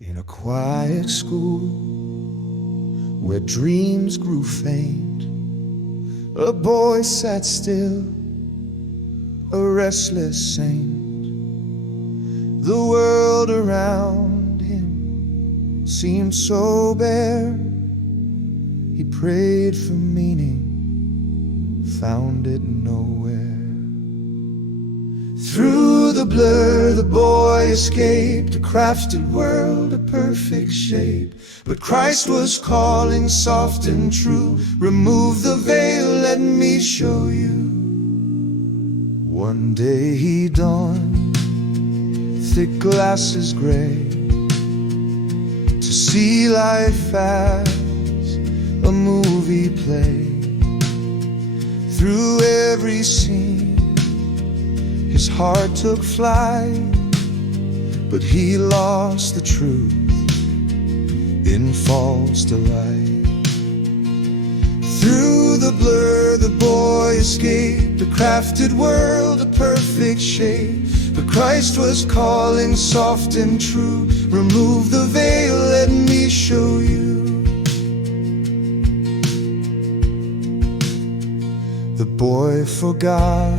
In a quiet school where dreams grew faint, a boy sat still, a restless saint. The world around him seemed so bare. He prayed for meaning, found it nowhere. Through the blur the boy escaped, a crafted world, a perfect shape. But Christ was calling soft and true, remove the veil, let me show you. One day he donned thick glasses gray to see life as a movie play. Through every scene his heart took flight, but he lost the truth in false delight. Through the blur the boy escaped, a crafted world, a perfect shape. But Christ was calling soft and true, remove the veil, let me show you. The boy forgot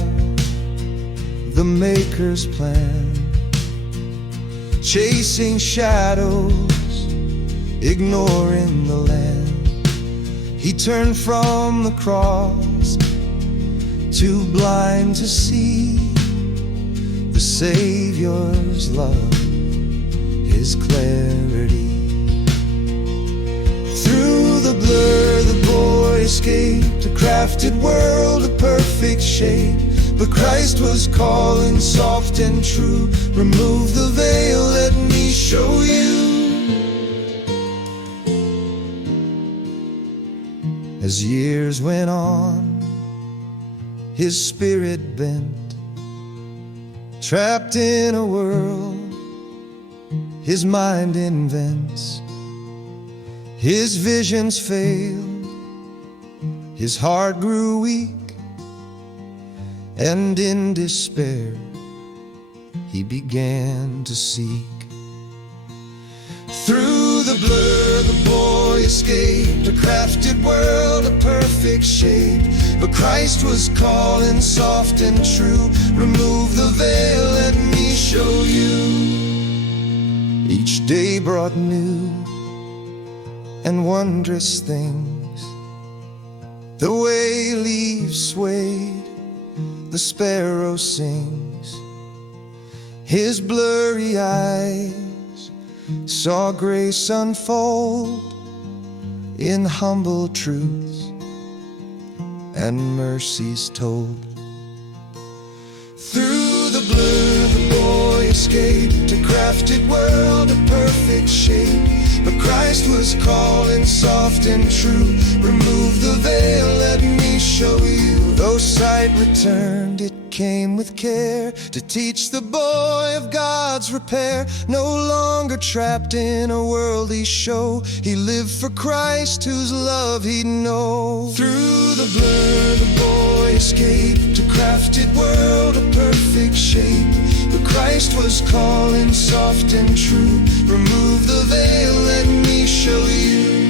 the Maker's plan, chasing shadows, ignoring the land. He turned from the cross, too blind to see the Savior's love, His clarity. Through the blur the boy escaped, a crafted world, a perfect shape. But Christ was calling soft and true, remove the veil, let me show you. As years went on, his spirit bent, trapped in a world his mind invents. His visions failed, his heart grew weak, and in despair he began to seek. Through the blur the boy escaped, a crafted world, a perfect shape. But Christ was calling soft and true, remove the veil, let me show you. Each day brought new and wondrous things, the way leaves swayed, the sparrow sings. His blurry eyes saw grace unfold in humble truths and mercies told. Through the blur the boy escaped, a crafted world, a perfect shape. But Christ was calling soft and true, remove the veil, let me show you. Though sight returned, it came with care to teach the boy of God's repair. No longer trapped in a worldly show, he lived for Christ whose love he'd know. Through the blur the boy escaped, a crafted world, a perfect shape. But Christ was calling soft and true, remove the veil, let me show you.